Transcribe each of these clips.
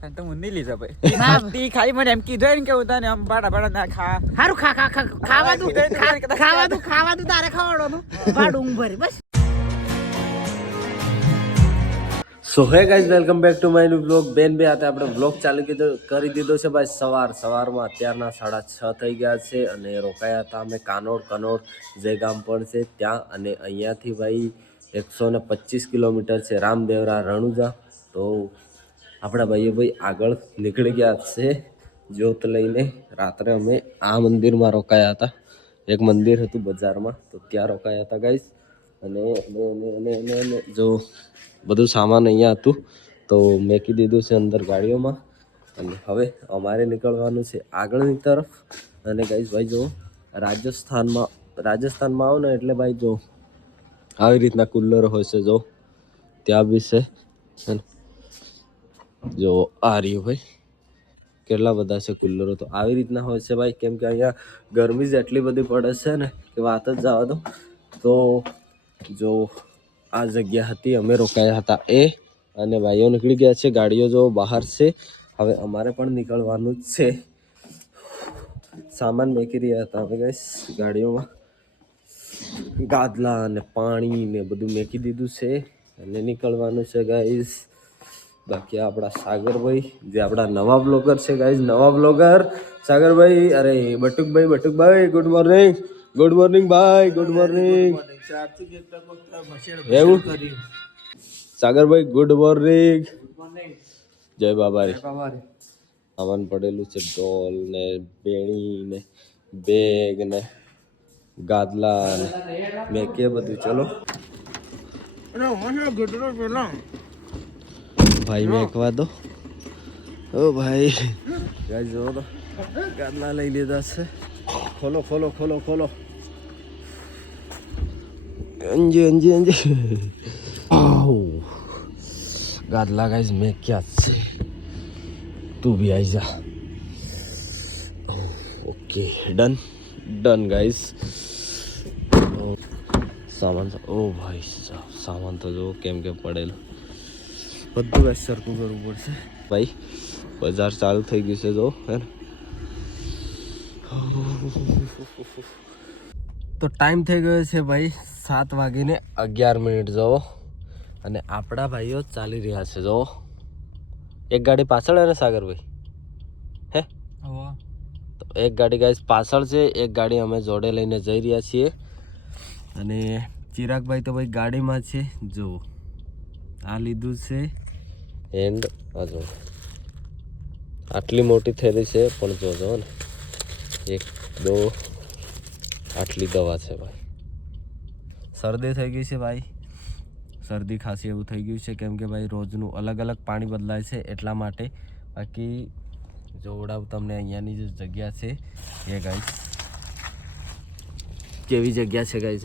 તો મુન્ની લીધા ભાઈ તી ખાલી મને એમ કીધું ને કે ઉતાને આમ બાડા ના ખા હારું ખાવા દઉં તારે ખાવાનું ભાડું ભરી બસ. So hey guys welcome back to my new blog. બેન બે હાથે આપણે બ્લોગ ચાલુ કરી દીધો છે ભાઈ. સવારમાં અત્યારના 6:30 થઈ ગયા છે અને રોકાયા હતા અમે કનોડ જે ગામ પણ છે ત્યાં. અને અહીંયાથી ભાઈ 125 કિલોમીટર છે રામદેવરા રણુજા. તો આપણા ભાઈઓ ભાઈ આગળ નીકળી ગયા છે જ્યોત લઈને. રાત્રે અમે આ મંદિરમાં રોકાયા હતા. એક મંદિર હતું બજારમાં તો ત્યાં રોકાયા હતા ગાઈઝ. અને જો બધું સામાન અહીંયા હતું તો મેકી દીધું છે અંદર ગાડીઓમાં. અને હવે અમારે નીકળવાનું છે આગળની તરફ. અને ગાઈઝ ભાઈ જો રાજસ્થાનમાં આવો ને એટલે ભાઈ જો આવી રીતના કુલર હોય છે. જો ત્યાં બી છે જો આ રહ્યું ભાઈ કેટલા બધા છે કુલરો. તો આવી રીતના હોય છે ભાઈ, કેમ કે અહીંયા ગરમી જ એટલી બધી પડે છે ને કે વાત જ જવા દો. તો જો આ જગ્યા હતી અમે રોકાયા હતા એ. અને ભાઈઓ નીકળી ગયા છે, ગાડીઓ જો બહાર છે. હવે અમારે પણ નીકળવાનું જ છે. સામાન મેકી રહ્યા હતા હવે ગાઈસ ગાડીઓમાં. ગાદલા અને પાણી ને બધું મેકી દીધું છે અને નીકળવાનું છે ગાઈસ. બાકી આપણા સાગરભાઈ જે આપણા નવા બ્લોગર છે ગાઈસ, નવા બ્લોગર સાગરભાઈ. અરે બટુકભાઈ ગુડ મોર્નિંગ ભાઈ, ગુડ મોર્નિંગ. એવું સાગરભાઈ ગુડ મોર્નિંગ, જય બાબારી. સામાન પડેલું છે ઢોલ ને બેણી ને બેગ ને ગાદલા ને મેકે બધું. ચલો ભાઈ મેકવા દો. ઓ ભાઈ ગાઈસ જો તો ગાદલા લઈ લીધા છે. ખોલો અંજી ગાદલા ગાઈસ મેક્યા જ છે. તું બી આવી જા. Okay done guys. સામાન ઓ ભાઈ સામાન તો જો કેમ પડેલું બધું ગાઈસ સરખું કરવું પડશે ભાઈ. બજાર ચાલુ થઈ ગયું છે જો હે ને. તો ટાઈમ થઈ ગયો છે ભાઈ 7:11 જવો. અને આપણા ભાઈઓ ચાલી રહ્યા છે જો. એક ગાડી પાછળ ને સાગરભાઈ હે તો એક ગાડી ગાઈસ પાછળ છે, એક ગાડી અમે જોડે લઈને જઈ રહ્યા છીએ. અને ચિરાગભાઈ તો ભાઈ ગાડીમાં છે. જો આ લીધું છે એન્ડ હજુ આટલી મોટી થયેલી છે પણ જોજો ને 1 2 આટલી દવા છે ભાઈ. શરદી થઈ ગઈ છે ભાઈ, શરદી ખાંસી એવું થઈ ગયું છે કેમ કે ભાઈ રોજનું અલગ પાણી બદલાય છે એટલા માટે. બાકી જોવડાવ તમને અહીંયાની જે જગ્યા છે એ ગાઈસ કેવી જગ્યા છે ગાઈસ.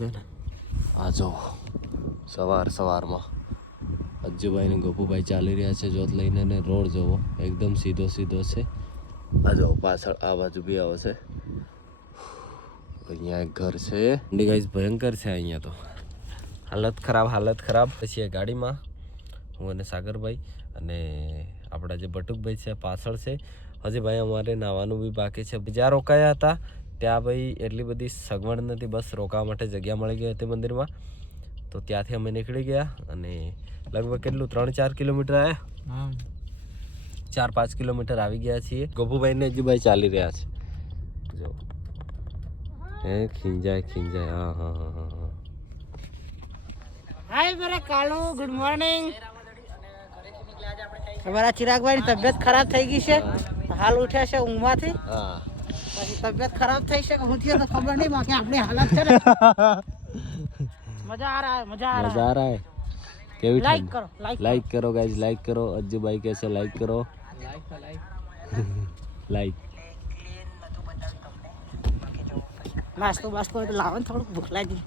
આ જો સવારમાં અજ્જુભાઈ ને ગોપુભાઈ ચાલી રહ્યા છે જોત લઈને. ને રોડ જોવો એકદમ સીધો છે. આ જો પાછળ આ બાજુ બી આવશે. અહીંયા એક ઘર છે ગાઈસ, ભયંકર છે અહીંયા તો. હાલત ખરાબ. પછી ગાડીમાં હું અને સાગરભાઈ અને આપણા જે બટુકભાઈ છે પાછળ છે. હજી ભાઈ અમારે નાવાનું બી બાકી છે. જ્યાં રોકાયા હતા ત્યાં ભાઈ એટલી બધી સગવડ નથી, બસ રોકાવા માટે જગ્યા મળી ગઈ હતી મંદિરમાં. તો ત્યાંથી અમે નીકળી ગયા અને લગભગ કેટલું 3-4 કિલોમીટર આવ્યા, 4-5 કિલોમીટર આવી ગયા છીએ. ગોપુભાઈ ને અજુભાઈ ચાલી રહ્યા છે જો હે. ખીંજાય હા. હાય મેરા કાળુ, ગુડ મોર્નિંગ. અમારા ચિરાગભાઈ ની તબિયત ખરાબ થઈ ગઈ છે, હાલ ઉઠ્યા છે ઊંઘમાંથી. પછી તબિયત ખરાબ થઈ છે કે હું થયો તો ખબર નહીં, બાકી આપણી હાલત છે ને મજા આ રહા હે. કેવી લાઈક કરો ગાઈસ, લાઈક કરો. અજ્જુભાઈ कैसे લાઈક કરો, લાઈક. નાસ્તો તો લાવો ને, થોડું ભૂખ લાગી.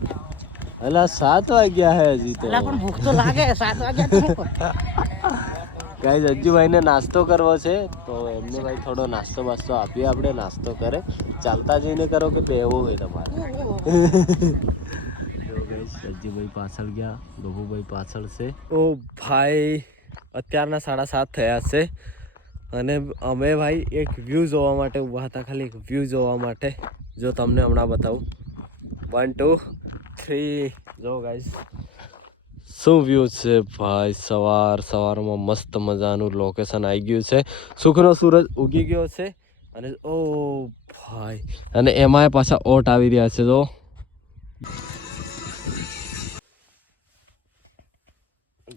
અલા 7 વાગ્યા હે હજી તો. અલા પણ ભૂખ તો લાગે 7 વાગ્યા તો. ગાઈસ અજ્જુભાઈ ને નાસ્તો કરવો છે તો એમને ભાઈ થોડો નાસ્તો આપીએ આપણે. નાસ્તો કરે ચાલતા જઈને કરો કે બેવું હોય તમારે. અજ્જુભાઈ પાછળ ગયા, ગોપુભાઈ પાછળ છે. ઓ ભાઈ અત્યારના 7:30 થયા છે અને અમે ભાઈ એક વ્યૂ જોવા માટે ઊભા હતા, ખાલી એક વ્યૂ જોવા માટે. જો તમને હમણાં બતાવું, 1 2 3 જો ગાઈસ શું વ્યૂ છે ભાઈ. સવારમાં મસ્ત મજાનું લોકેશન આવી ગયું છે. સુખનો સૂરજ ઉગી ગયો છે અને ઓ ભાઈ, અને એમાંય પાછા ઓટ આવી રહ્યા છે. જો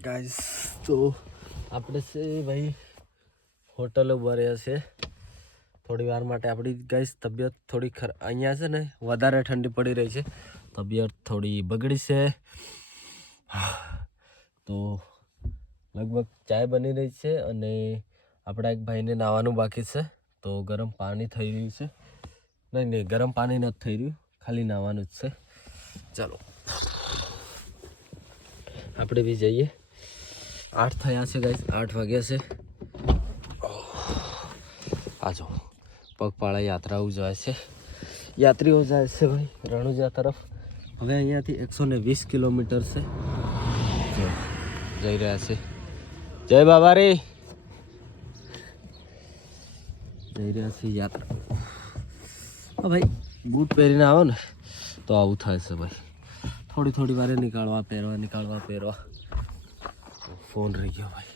ગાઈસ તો આપણે છે ભાઈ હોટલ ઉભા રહ્યા છે. થોડી વાર માટે આપણી ગાઈસ તબિયત થોડી અહીંયા છે ને વધારે ઠંડી પડી રહી છે, તબિયત થોડી બગડી છે. તો લગભગ ચાય બની રહી છે અને આપણા એક ભાઈને નાહવાનું બાકી છે. તો ગરમ પાણી થઈ રહ્યું છે. નહીં ગરમ પાણી નથી થઈ રહ્યું, ખાલી નાહવાનું જ છે. ચાલો આપણે બી જઈએ. 8 થયા છે ગાઈસ, 8 વાગ્યા છે. આજો પગપાળા યાત્રાઓ જાય છે, યાત્રીઓ જાય છે ભાઈ રણુજા તરફ. હવે અહીંયાથી 120 કિલોમીટર છે. જઈ રહ્યા છે. જય બાબા રે, જઈ રહ્યા છે યાત્રા. હા ભાઈ, બૂટ પહેરીને આવો ને તો આવું થાય છે ભાઈ. થોડી વારે નીકાળવા પહેરવા. ફોન રહી ગયો ભાઈ.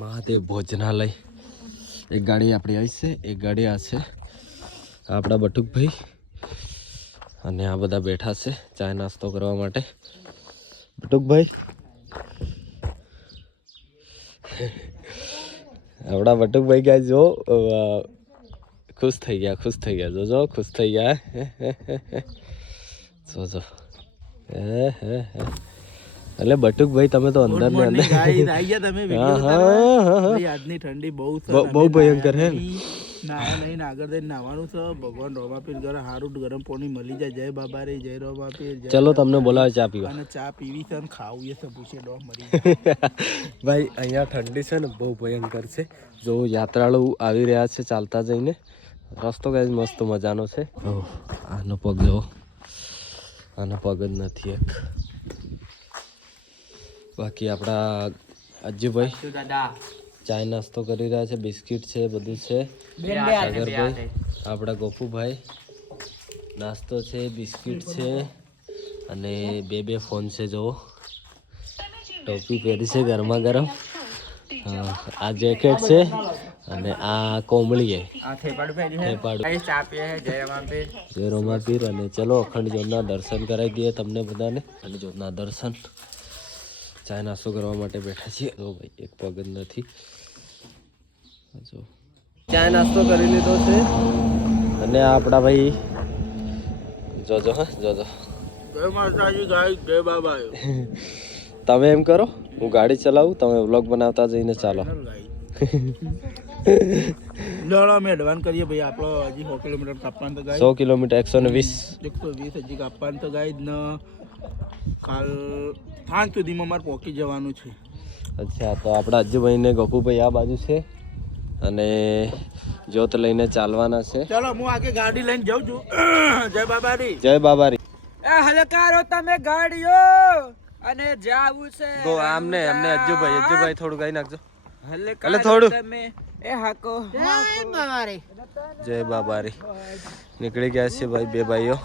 મહાદેવ ભોજનાલય એક ગાડી આપણી આવી છે, એક ગાડી આ છે આપણા બટુકભાઈ, અને આ બધા બેઠા છે ચા નાસ્તો કરવા માટે. બટુકભાઈ, આપણા બટુકભાઈ ગયા જો ખુશ થઈ ગયા. જોજો ખુશ થઈ ગયા. જોજો એટલે બટુકભાઈ તમે તો અંદર ને અંદર આજની ઠંડી બહુ ભયંકર હે. આગળ નાવાનું છે. ભગવાન રોમાપીર ઘરે સારું ગરમ પાણી મળી જાય. જય બાબા રે, જય રોમાપીર. ચલો તમને બોલાવે ચા પીવા. અને ચા પીવી છે અને ખાવું છે પૂછે ડો મરી ભાઈ અહીંયા ઠંડી છે ને બહુ ભયંકર છે. જો યાત્રાળુ આવી રહ્યા છે ચાલતા જઈને. રસ્તો કઈ મસ્ત મજાનો છે. આનો પગ જો, આનો પગ જ નથી એક. બાકી આપણા અજ્જુભાઈ ચાય નાસ્તો કરી રહ્યા છે, બિસ્કિટ છે, બધું છે. સાગરભાઈ, આપણા ગોપુભાઈ નાસ્તો છે, બિસ્કિટ છે અને બે ફોન છે. જો ટોપી પહેરી છે ગરમા ગરમ. આ જેકેટ છે અને આ કોમળી જય રોમાપીર. અને ચલો અખંડ જ્યોતના દર્શન કરાવી દઈએ તમને બધાને. અખંડ જ્યોતના દર્શન. ચાય નાસ્તો કરવા માટે બેઠા છીએ. જો ભાઈ એક પગ જ નથી. જો ચાય નાસ્તો કરી લીધો છે અને આપણા ભાઈ જોજો જોજો. જય માતાજી ગાઈસ, જય બાબા. તમે એમ કરો, હું ગાડી ચલાવું, તમે વ્લોગ બનાવતા જઈને ચાલો. અમે એડવાન્સ કરીએ ભાઈ. આપણો હજી 100 કિલોમીટર કાપવાનું તો ગાઈસ. 100 કિલોમીટર 120 હજી કાપવાનું તો ગાઈસ ને કાલ સાંજ સુધીમાં મારે પહોંચી જવાનું છે. અચ્છા, તો આપણા અજ્જુભાઈ ને ગોપુભાઈ આ બાજુ છે અને જોત લઈને ચાલવાના છે. ચાલો હું આગે ગાડી લઈને જાઉં છું. જય બાબારી, જય બાબારી. એ હલકારો તમે ગાડીઓ અને જાવું છે. ગો આમને અજ્જુભાઈ થોડું ગાઈ નાખજો. હલકારો થોડું તમે એ હાકો. જય બાબારી. જય બાબારી. નીકળી ગયા છે ભાઈ બે ભાઈઓ.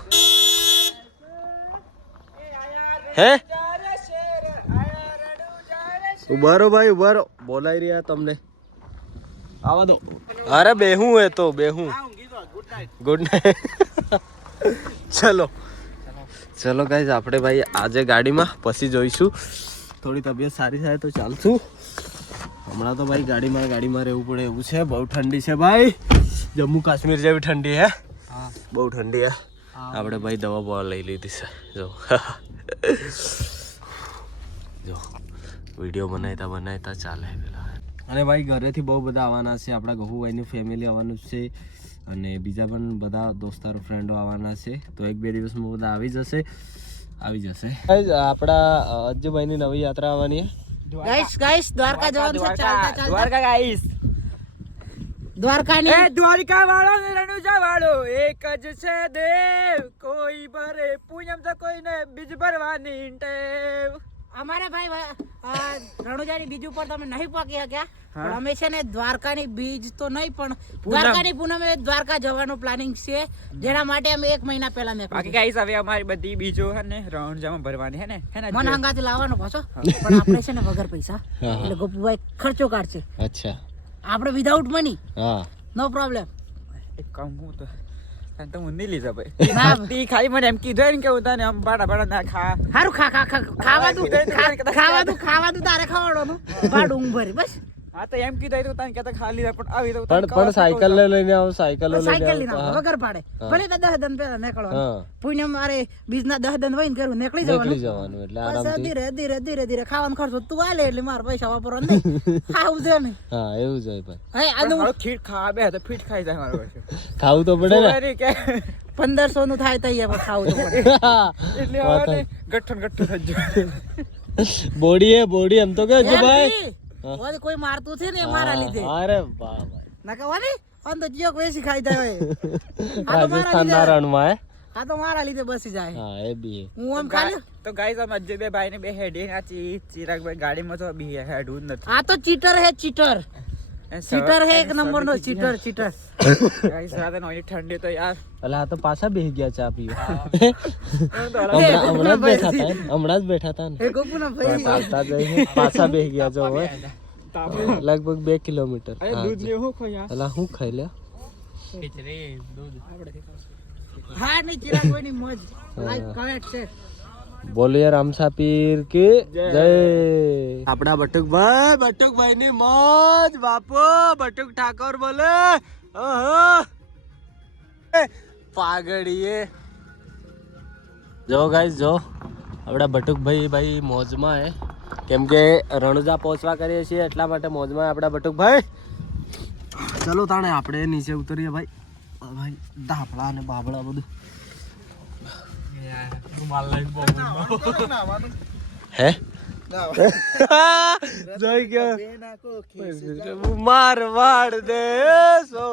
હે ઉભા રહો ભાઈ, ઉભા રહો. બોલાઈ રહ્યા તમને. આવા દો. અરે બેહું હે તો બેહું. Good night. ચલો ગાઈઝ, આપણે ભાઈ આજે ગાડીમાં પછી જોઈશું. થોડી તબિયત સારી થાય તો ચાલશું. હમણાં તો ભાઈ ગાડીમાં રહેવું પડે એવું છે. બહુ ઠંડી છે ભાઈ, જમ્મુ કાશ્મીર જેવી ઠંડી હે. બહુ ઠંડી હે. આપણે ભાઈ દવા બવા લઈ લીધી છે. જો વિડીયો બનાવતા ચાલે પેલા. અને ભાઈ ઘરેથી બહુ બધા આવવાના છે. આપણા ગહુભાઈની ફેમિલી આવવાનું છે અને બીજા પણ બધા દોસ્તારો ફ્રેન્ડો આવવાના છે. તો 1-2 દિવસમાં બધા આવી જશે. આપણા અજ્જુભાઈની નવી યાત્રા આવવાની ગાઈસ દ્વારકા જવાનું છે. ચાલતા દ્વારકા ગાઈસ, દ્વારકાની દ્વારકા વાળો ને રણુજા વાળો એક જ છે દેવ. કોઈ ભરે પૂનમ તો કોઈને બીજ ભરવાની ટેવ. અમારે ભાઈ રણુજાની બીજ ઉપર તમે નહીં પહોંચી શક્યા પણ અમે છે ને દ્વારકાની બીજ તો નહીં પણ દ્વારકાની પૂનમે દ્વારકા જવાનું પ્લાનિંગ છે જેના માટે અમે 1 મહિના પહેલા નીકળ્યા. બાકી ગાઈસ હવે અમારી બધી બીજો હે ને રણજામાં ભરવાની હે ને મન હંગાથી લાવવાનો પાછો પણ આપણે છે ને વગર પૈસા એટલે ગોપુભાઈ ખર્ચો કાઢશે. અચ્છા આપણે વિધાઉટ મની હા નો પ્રોબ્લેમ. એક કામ હું તો હું નહીં લીધા ભાઈ તી ખાઈ મને એમ કીધું ને કે ઉતાને આમ બાડા ના ખા હારું ખાવા દઉં તારે ખાવાનું ભાડું ઊંઘ ભરી બસ. હા તો એમ કીધું તો તાને કહેતા ખા લીધા પણ આવી તો પણ સાયકલ લઈને આવો સાયકલ લઈને વગર પાડે ભલે તો 10 દન પહેલા નીકળવાનું પુણ્ય મારે બીજના 10 દન વહીને ઘરું નીકળી જવાનું એટલે આરામથી ધીરે ધીરે ખાવાનો ખર્ચો તું આલે એટલે મારા પૈસા વાપરવા નહીં ખાવું છે ને. હા એવું જ હોય ભાઈ. હે આનું ખીર ખા બે તો ફીટ ખાઈ જાય મારો ખાવું તો પડે ને કે 1500 નું થાય તૈયાર પણ ખાવું તો પડે એટલે હવે ગઠ્ઠન થઈ જાય બોડી એમ તો કે ભાઈ કોઈ મારતું છે ને મારા લીધે. અરે વાહ ભાઈ ના કહેવાની અન તો જીઓ વેસી ખાઈ જાય રાજસ્થાન ના રણમાં આ તો મારા લીધે બસી જાય. હા એ બી હું આમ ખાલી તો ગાઈસ આમ અજય બે ભાઈ ને બે હેડી આ ચિરાગ ભાઈ ગાડીમાં તો બી હેડું નથી. આ તો ચીટર હે ચીટર હે એક નંબર નો ચીટર ગાઈસ રાતે નોની ઠંડી તો યાર અલા આ તો પાછા બેહી ગયા ચા પીવા. હમણાં જ બેઠા હતા ને એ ગોપુના ભાઈ પાછા બેહી ગયા જો હવે લગભગ 2 કિલોમીટર. દૂધ ને હું ખોયા અલા હું ખાઈ લ્યા હા નહીં ચિરાગ કોઈની મોજ લાઈક કમેન્ટ છે. બોલીએ રામસાપીર કે જય. આપડા બટુકભાઈ ની મોજ બાપો બટુક ઠાકોર બોલે પાગડીએ જો ગાઈસ જો આપડા બટુકભાઈ ભાઈ મોજમાં હે કેમ કે રણુજા પહોંચવા કરીએ છીએ એટલા માટે મોજમાં આપડા બટુકભાઈ. ચલો તાણે આપણે નીચે ઉતરીએ ભાઈ. ભાઈ ધાપડા અને બાબડા બધું હે જોઈ ગયો મારવાડ દે સો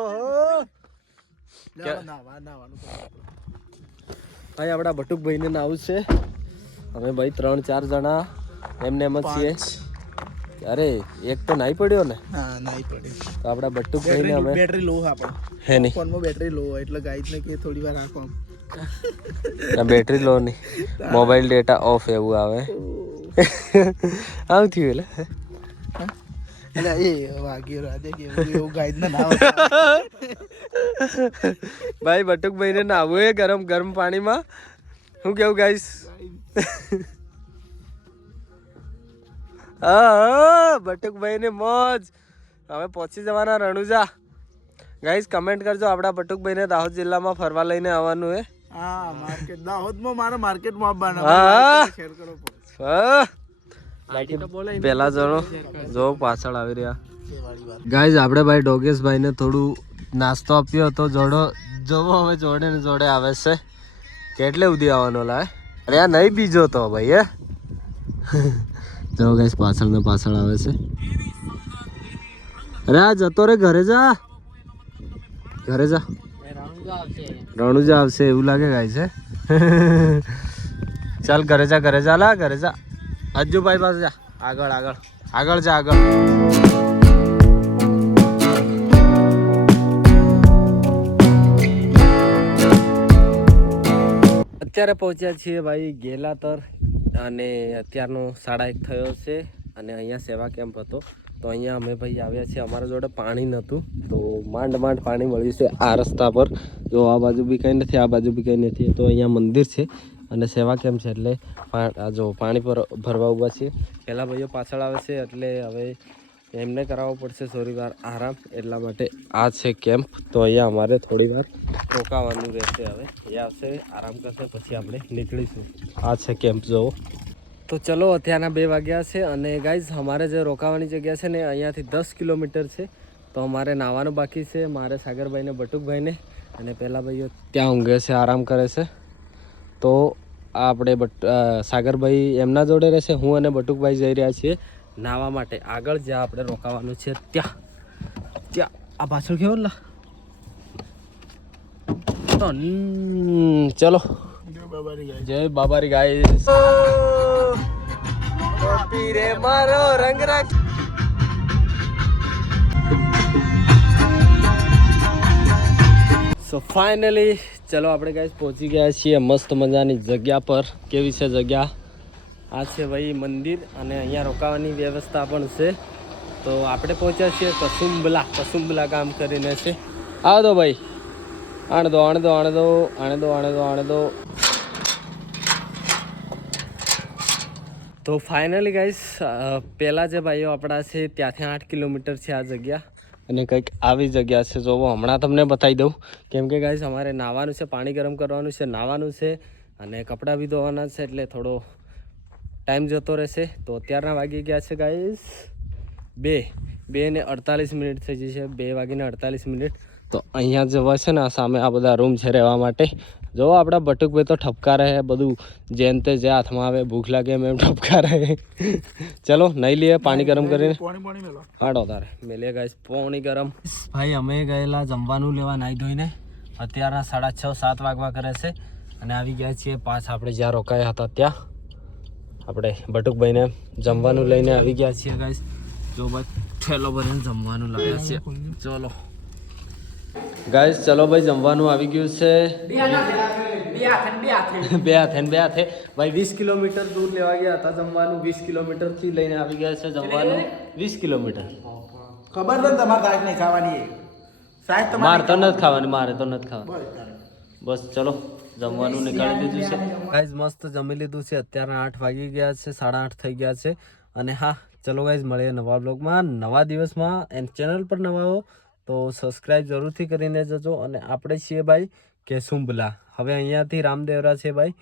ભાઈ આપડા બટુકભાઈ ને નાવું છે. અમે ભાઈ 3-4 જણા એમને એમ જ છીએ. અરે એક તો નાઈ પડ્યો ને. હા નાઈ પડ્યો તો આપડા બટુકભાઈ ને અમે બેટરી લો આપણો હે નહીં ફોનમાં બેટરી લો એટલે ગાઈડ ને કે થોડી વાર રાખો બેટરી લો નહીં મોબાઈલ ડેટા ઓફ એવું આવે આવું થયું એટલે એ વાગ્યો રાતે કે એવું ગાઈડ ના નાવ ભાઈ બટુકભાઈ ને નાવું એ ગરમ પાણીમાં. શું કેવું ગાઈસ? હા બટુકભાઈ ને મોજ. હવે પહોંચી જવાના રણુજા. ગાઈસ કમેન્ટ કરજો આપડા બટુકભાઈ ને દાહોદ જિલ્લામાં ફરવા લઈને આવવાનું હે. હા માર્કેટ દાહોદમાં મારા માર્કેટમાં આવવાના શેર કરો પેલા જણો જો પાછળ આવી રહ્યા. ગાઈસ આપણે ભાઈ ડોગેશભાઈ ને થોડું નાસ્તો આપ્યો હતો જોડો જોવો હવે જોડે ને જોડે આવે છે. કેટલે સુધી આવવાનો લાય? અરે આ નહીં બીજો તો ભાઈ હે જો ગાઈસ પાછળ ને પાછળ આવે છે. અરે આ જતો રે ઘરે જા રણુજા આવશે એવું લાગે ગાઈસ હે. ચાલ ઘરે જા લા ઘરે જા. અજ્જુભાઈ પાસે જા આગળ જા આગળ. અત્યારે પહોંચ્યા છીએ ભાઈ ગેલાતર અને અત્યારનો 1:30 થયો છે અને અહીંયા સેવા કેમ્પ હતો તો અહીંયા અમે ભાઈ આવ્યા છીએ. અમારા જોડે પાણી નહોતું તો માંડ પાણી મળ્યું છે આ રસ્તા પર. જો આ બાજુ બી કંઈ નથી આ બાજુ બી કંઈ નથી તો અહીંયા મંદિર છે અને સેવા કેમ્પ છે એટલે જો પાણી પર ભરવા ઊભા છીએ. પહેલાં ભાઈઓ પાછળ આવે છે એટલે હવે એમને કરાવવો પડશે થોડી વાર આરામ એટલા માટે આ છે કેમ્પ. તો અહીંયા અમારે થોડી વાર રોકાવાનું રહેશે. હવે અહીંયા આવશે આરામ કરશે પછી આપણે નીકળીશું. આ છે કેમ્પ જોવો. તો ચલો અત્યારના 2 વાગ્યા છે અને ગાઈઝ અમારે જે રોકાવાની જગ્યા છે ને અહીંયાથી 10 કિલોમીટર છે તો અમારે નાહવાનું બાકી છે મારે સાગરભાઈને બટુકભાઈને અને પહેલાં ભાઈઓ ત્યાં ઊંઘે છે આરામ કરે છે. તો આપણે સાગરભાઈ એમના જોડે રહેશે. હું અને બટુકભાઈ જઈ રહ્યા છીએ નાહવા માટે આગળ જ્યાં આપણે રોકાવાનું છે ત્યાં આ પાછળ કેવો લા તો ચલો જય બાબારી ગાઈસ. પીરે મારો રંગ રાખ. સો ફાઇનલી ચલો આપણે ગાઈસ પહોંચી ગયા છીએ મસ્ત મજાની જગ્યા પર. કેવી છે જગ્યા? આ છે ભાઈ મંદિર અને અહીંયા રોકાવાની વ્યવસ્થા પણ છે. તો આપણે પહોંચ્યા છીએ કસુંબલા ગામ કરીને છે. આવો દો ભાઈ, આણ દો. તો ફાઇનલી ગાઈસ પહેલાં જે ભાઈઓ આપણા છે ત્યાંથી 8 કિલોમીટર છે આ જગ્યા અને કંઈક આવી જગ્યા છે. જોવો હમણાં તમને બતાવી દઉં કેમ કે ગાઈસ અમારે નાહવાનું છે, પાણી ગરમ કરવાનું છે, નાહવાનું છે અને કપડાં બી ધોવાના છે એટલે થોડો ટાઈમ જતો રહેશે. તો અત્યારના વાગી ગયા છે ગાઈસ 2:48 થઈ જશે. 2:48. તો અહીંયા જવા છે ને સામે આ બધા રૂમ છે રહેવા માટે. જો આપણા બટુકભાઈ તો ઠપકા રહે, બધું જેન તે જે હાથમાં આવે ભૂખ લાગે એમ ઠપકા રહે. ચલો નહીં લઈએ પાણી ગરમ કરીને. હાડો તારે મેલે ગાઈસ પાણી ગરમ. ભાઈ અમે ગયેલા જમવાનું લેવા નાહી ધોઈને. અત્યારના 6:30-7 વાગવા કરે છે અને આવી ગયા છીએ પાછા આપણે જ્યાં રોકાયા હતા ત્યાં. આપણે બટુકભાઈને જમવાનું લઈને આવી ગયા છીએ ગાઈસ. જો ભાઈ ઠેલો ભરીને જમવાનું લાવ્યા છે. ચલો ગાઈસ ચલો ભાઈ જમવાનું આવી ગયું છે. બે હાથે ભાઈ 20 કિલોમીટર દૂર લેવા ગયા હતા જમવાનું. 20 કિલોમીટર થી લઈને આવી ગયા છે જમવાનું. 20 કિલોમીટર ખબર ને તમારે સાહેબ નહીં ખાવાની મારે તો નથી ખાવાની. બસ ચલો જમવાનું નીકાળી દીધું છે ગાઈસ. મસ્ત જમી લીધું છે. અત્યારના 8 વાગી ગયા છે, 8:30 થઈ ગયા છે. અને હા ચલો ગાઈસ મળીએ નવા બ્લોગમાં નવા દિવસમાં. એન્ડ ચેનલ પર નવા હો તો સબસ્ક્રાઈબ જરૂરથી કરીને જજો. અને આપણે છીએ ભાઈ કેસુંબલા. હવે અહીંયાથી રામદેવરા છે ભાઈ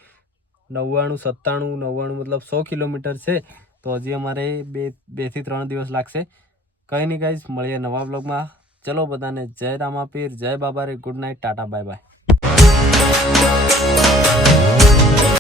99 મતલબ 100 કિલોમીટર છે. તો હજી અમારે 2 થી 3 દિવસ લાગશે. કંઈ નહીં ગાઈસ મળીએ નવા બ્લોગમાં. ચલો બધાને જય રામાપીર, જય બાબા રે, good night, Tata bye bye.